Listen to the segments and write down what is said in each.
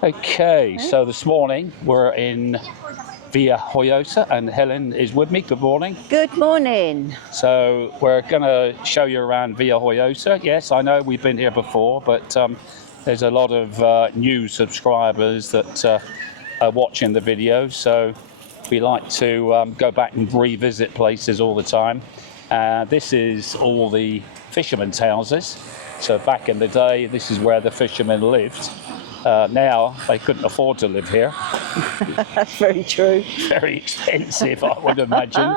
Okay, so this morning we're in Villajoyosa and Helen is with me. Good morning. Good morning. So we're going to show you around Villajoyosa. Yes, I know we've been here before, but there's a lot of new subscribers that are watching the videos. So we like to go back and revisit places all the time. This is all the fishermen's houses. So back in the day, this is where the fishermen lived. Now they couldn't afford to live here. That's very true. Very expensive, I would imagine.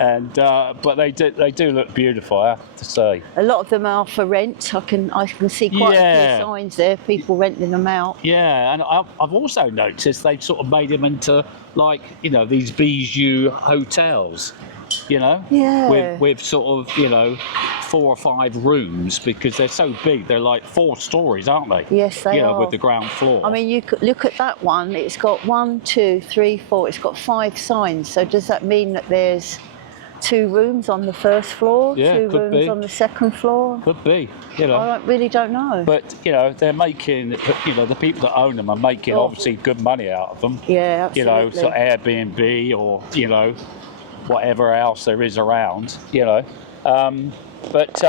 And but they do look beautiful, I have to say. A lot of them are for rent. I can see quite a few signs there, people renting them out. Yeah, and I've also noticed they've sort of made them into, like, you know, these bijou hotels. You know, with sort of, you know, 4 or 5 rooms, because they're so big. They're like 4 stories, aren't they? Yes, they are. With the ground floor. I mean, you could look at that one. It's got 1, 2, 3, 4. It's got 5 signs. So does that mean that there's 2 rooms on the first floor, 2 rooms on the second floor? Could be. You know, I really don't know. But you know, they're making. You know, the people that own them are making obviously good money out of them. Yeah, absolutely. You know, so Airbnb or, you know, whatever else there is around, you know, but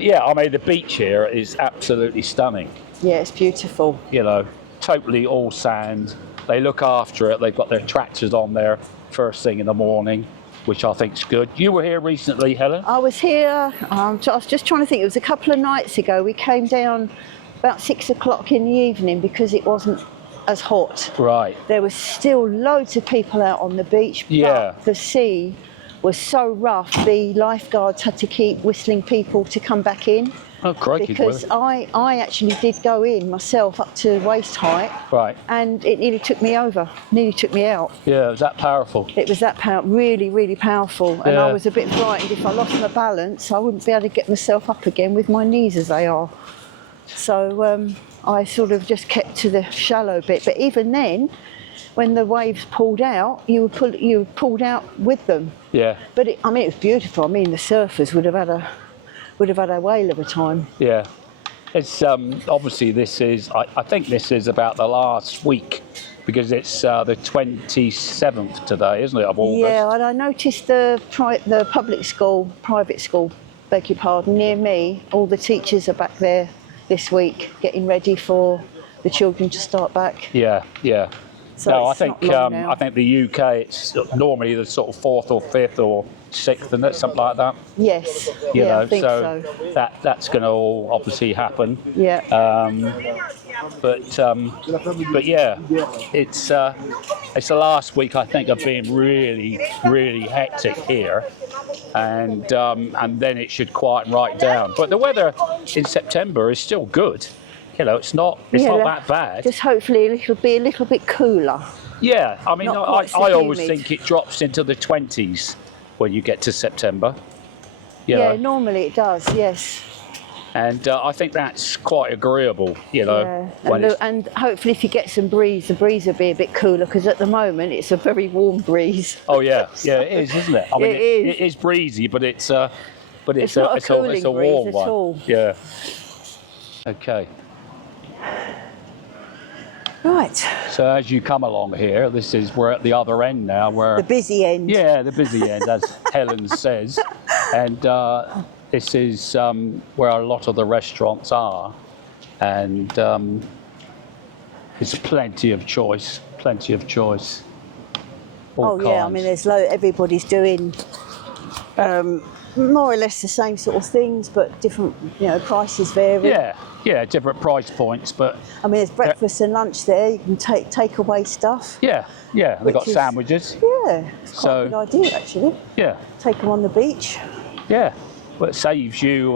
yeah, I mean, the beach here is absolutely stunning. Yeah, it's beautiful. You know, totally all sand. They look after it. They've got their tractors on there first thing in the morning, which I think's good. You were here recently, Helen? I was here. I was just trying to think. It was a couple of nights ago. We came down about 6 o'clock in the evening because it wasn't as hot. Right. There was still loads of people out on the beach, but the sea was so rough, the lifeguards had to keep whistling people to come back in. Oh, crikey. Because I actually did go in myself up to waist height. Right. And it nearly took me over, nearly took me out. Yeah, it was that powerful. It was that really, really powerful. And I was a bit frightened if I lost my balance, I wouldn't be able to get myself up again with my knees as they are. So I sort of just kept to the shallow bit. But even then, when the waves pulled out, you were pulled out with them. Yeah. But I mean, it was beautiful. I mean, the surfers would have had a whale of a time. Yeah. It's obviously this is. I think this is about the last week, because it's the 27th today, isn't it, of August? Yeah, and I noticed the private school, beg your pardon, near me. All the teachers are back there this week, getting ready for the children to start back. Yeah, yeah. So no, I think the UK, it's normally the sort of 4th or 5th or 6th, isn't it? Something like that. Yes. You know, I think so. That's going to all obviously happen. Yeah. But yeah, it's the last week, I think, of being really, really hectic here, and then it should quieten right down. But the weather in September is still good. You know, it's not that bad. Just hopefully it'll be a little bit cooler. Yeah, I mean, I always think it drops into the 20s when you get to September. Yeah, normally it does, yes. And I think that's quite agreeable, you know. Yeah. And hopefully if you get some breeze, the breeze will be a bit cooler, because at the moment it's a very warm breeze. Oh yeah, yeah, it is, isn't it? I mean, it is breezy, but it's not a cooling warm breeze at all. Yeah. Okay. Right. So as you come along here, we're at the other end now, where the busy end. Yeah, the busy end, as Helen says, and this is where a lot of the restaurants are, and there's plenty of choice. All kinds. I mean, there's everybody's doing more or less the same sort of things, but different, you know, prices vary. Yeah, different price points, but I mean, there's breakfast and lunch there. You can take away stuff. Yeah, they've got sandwiches. Yeah, it's quite a good idea, actually. Yeah, take them on the beach. Yeah, well, it saves you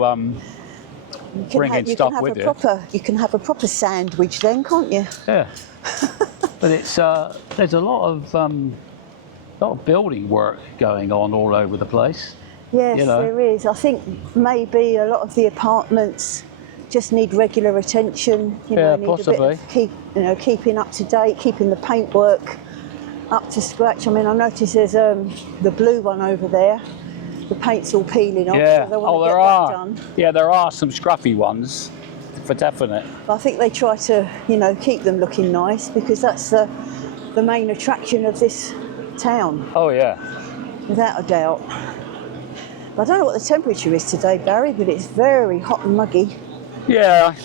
bringing stuff with you. You can have a proper sandwich then, can't you? Yeah, but it's there's a lot of building work going on all over the place. Yes, you know. There is. I think maybe a lot of the apartments just need regular attention. You know, need possibly. A bit of keeping up to date, keeping the paintwork up to scratch. I mean, I noticed there's the blue one over there. The paint's all peeling off. Yeah. So they want to get that done. Yeah, there are some scruffy ones. for definite. I think they try to, keep them looking nice because that's the main attraction of this town, Oh yeah. without a doubt. I don't know what the temperature is today, Barry, but it's very hot and muggy. Yeah,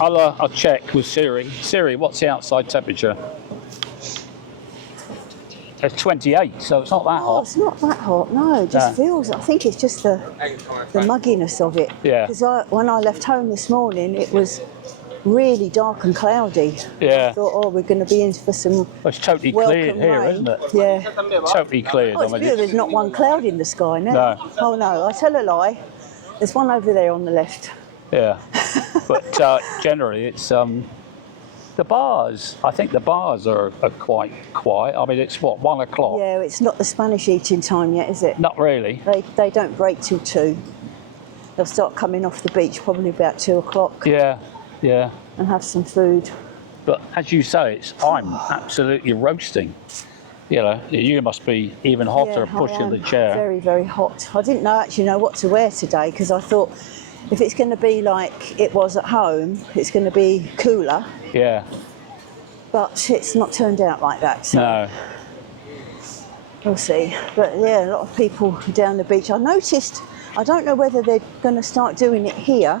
I'll check with Siri. Siri, what's the outside temperature? It's 28, so it's not that Oh, hot. it's not that hot, no. It just feels, I think it's just the mugginess of it. Yeah. Because when I left home this morning, it was really dark and cloudy. Yeah. I thought, we're going to be in for some Well, it's totally welcome cleared here, rain. isn't it? Yeah. Totally cleared. Oh, it's beautiful. There's not one cloud in the sky now. No. Oh, no, I tell a lie. There's one over there on the left. Yeah. But generally, it's the bars. I think the bars are quite quiet. I mean, it's what, 1 o'clock? Yeah, it's not the Spanish eating time yet, is it? Not really. They don't break till 2. They'll start coming off the beach probably about 2 o'clock. Yeah, yeah. And have some food. But as you say, I'm absolutely roasting. You must be even hotter pushing the chair. Very, very hot. I didn't actually know what to wear today because I thought if it's going to be like it was at home, it's going to be cooler. Yeah. But it's not turned out like that. So No. we'll see. But yeah, a lot of people down the beach. I noticed, I don't know whether they're going to start doing it here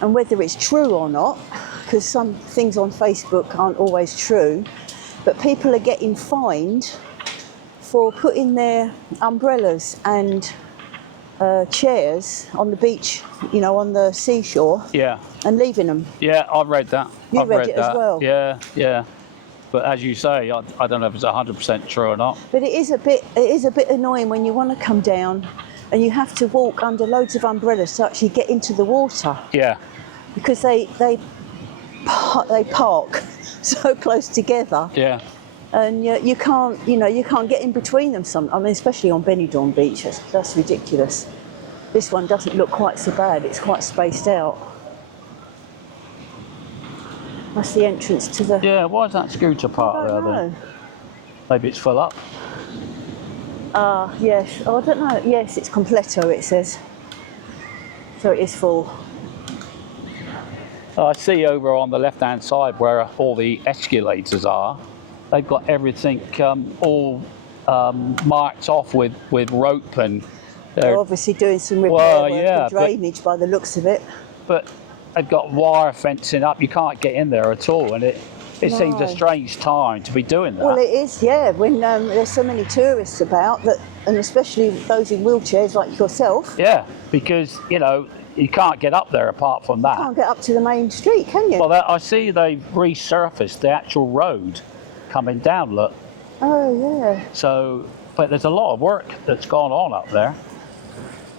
and whether it's true or not, because some things on Facebook aren't always true, but people are getting fined for putting their umbrellas and chairs on the beach, on the seashore. Yeah. And leaving them. Yeah, I've read that. I've read it as well. Yeah, yeah. But as you say, I don't know if it's 100% true or not. But it is a bit annoying when you want to come down and you have to walk under loads of umbrellas to actually get into the water. Yeah. Because they park so close together. Yeah. And you can't get in between them. Especially on Benidorm Beach, that's ridiculous. This one doesn't look quite so bad. It's quite spaced out. That's the entrance to the. Yeah. Why is that scooter parked there then? Maybe it's full up. Yes. Oh, I don't know. Yes, it's completo. It says. So it is full. I see over on the left-hand side where all the escalators are. They've got everything all marked off with rope and. They're obviously doing some repair work and drainage by the looks of it. But they've got wire fencing up. You can't get in there at all, and it seems a strange time to be doing that. Well, it is, yeah. When there's so many tourists about that, and especially those in wheelchairs like yourself. Yeah, because you can't get up there apart from that. You can't get up to the main street, can you? Well, I see they've resurfaced the actual road coming down. Look. Oh yeah. So, but there's a lot of work that's gone on up there.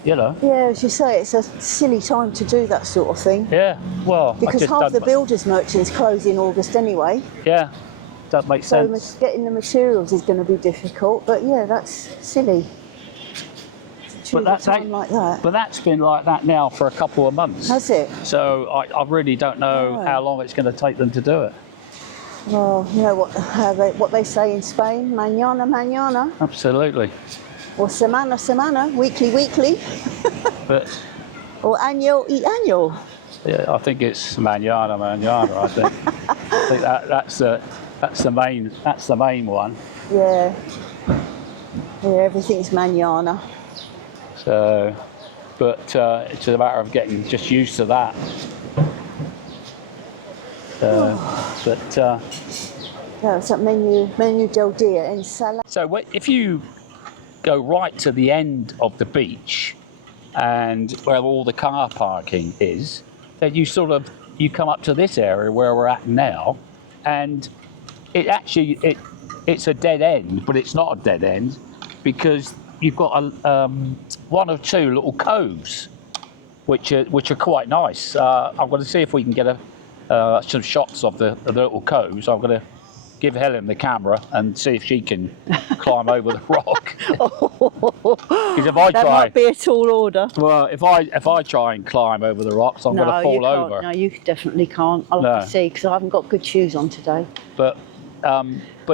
Yeah, as you say, it's a silly time to do that sort of thing. Yeah, well, because half the builders' merchants close in August anyway. Yeah, that makes sense. So getting the materials is going to be difficult, but yeah, that's silly. But that's like that. But that's been like that now for a couple of months. Has it? So I really don't know how long it's going to take them to do it. Well, you know what they say in Spain, mañana, mañana. Absolutely. Or semana, semana, weekly, weekly. But. Or año y año. Yeah, I think it's mañana, mañana. I think that's the main one. Yeah. Yeah, everything's mañana. So, but it's a matter of getting just used to that. That's that menu del dia, ensalada. So if you go right to the end of the beach and where all the car parking is, then you come up to this area where we're at now, and it's a dead end, but it's not a dead end because you've got one or two little coves, which are quite nice. I'm going to see if we can get some shots of the little coves. I'm going to give Helen the camera and see if she can climb over the rock. Because if I that might be a tall order. Well, if I try and climb over the rocks, I'm going to fall over. No, you definitely can't. I'll have to see because I haven't got good shoes on today. But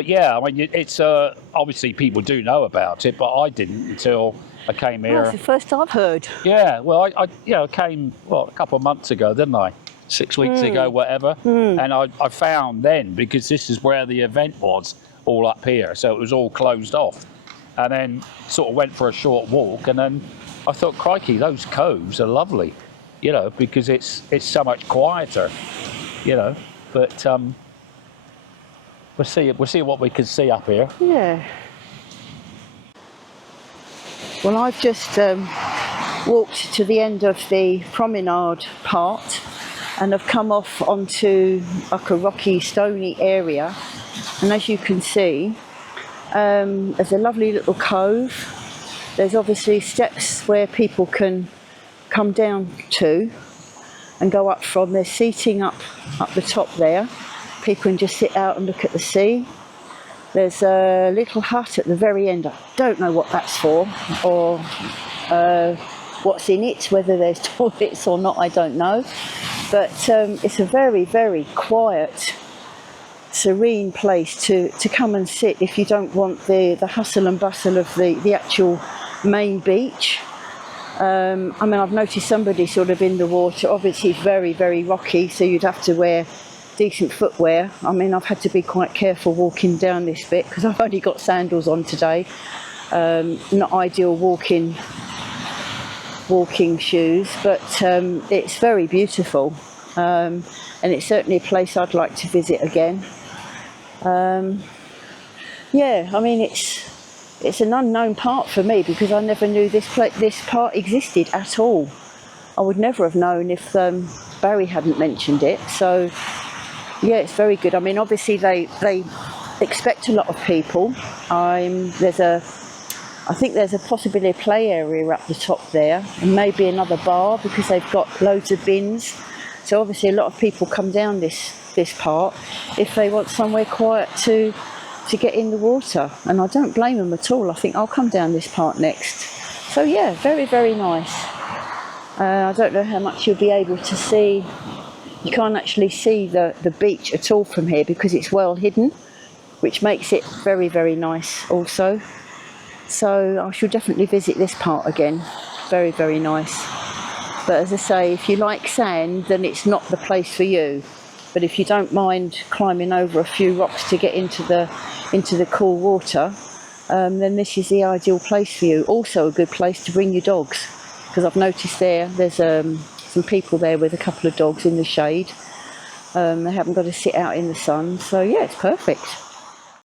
yeah, I mean, it's obviously people do know about it, but I didn't until I came here. That's the first I've heard. Yeah, well, I came a couple of months ago, didn't I? 6 weeks ago, whatever. And I found then, because this is where the event was, all up here, so it was all closed off. And then sort of went for a short walk, and then I thought, crikey, those coves are lovely, you know, because it's so much quieter, you know. But we'll see what we can see up here. Yeah. Well, I've just walked to the end of the promenade part, and I've come off onto like a rocky, stony area. And as you can see, there's a lovely little cove. There's obviously steps where people can come down to and go up from. There's seating up the top there. People can just sit out and look at the sea. There's a little hut at the very end. I don't know what that's for, or what's in it, whether there's toilets or not, I don't know. But it's a very, very quiet, serene place to come and sit if you don't want the hustle and bustle of the actual main beach. I mean, I've noticed somebody sort of in the water. Obviously it's very, very rocky, so you'd have to wear decent footwear. I mean, I've had to be quite careful walking down this bit because I've only got sandals on today. Not ideal walking shoes, but it's very beautiful, and it's certainly a place I'd like to visit again. Yeah, I mean, it's an unknown part for me because I never knew this part existed at all. I would never have known if Barry hadn't mentioned it. So yeah, it's very good. I mean, obviously they expect a lot of people. I think there's a possibly a play area up the top there, and maybe another bar because they've got loads of bins. So obviously a lot of people come down this part if they want somewhere quiet to get in the water, and I don't blame them at all. I think I'll come down this part next. So yeah, very, very nice. I don't know how much you'll be able to see. You can't actually see the beach at all from here because it's well hidden, which makes it very, very nice also. So I shall definitely visit this part again. Very, very nice. But as I say, if you like sand, then it's not the place for you. But if you don't mind climbing over a few rocks to get into the cool water, then this is the ideal place for you. Also a good place to bring your dogs, because I've noticed there's some people there with a couple of dogs in the shade. They haven't got to sit out in the sun. So yeah, it's perfect.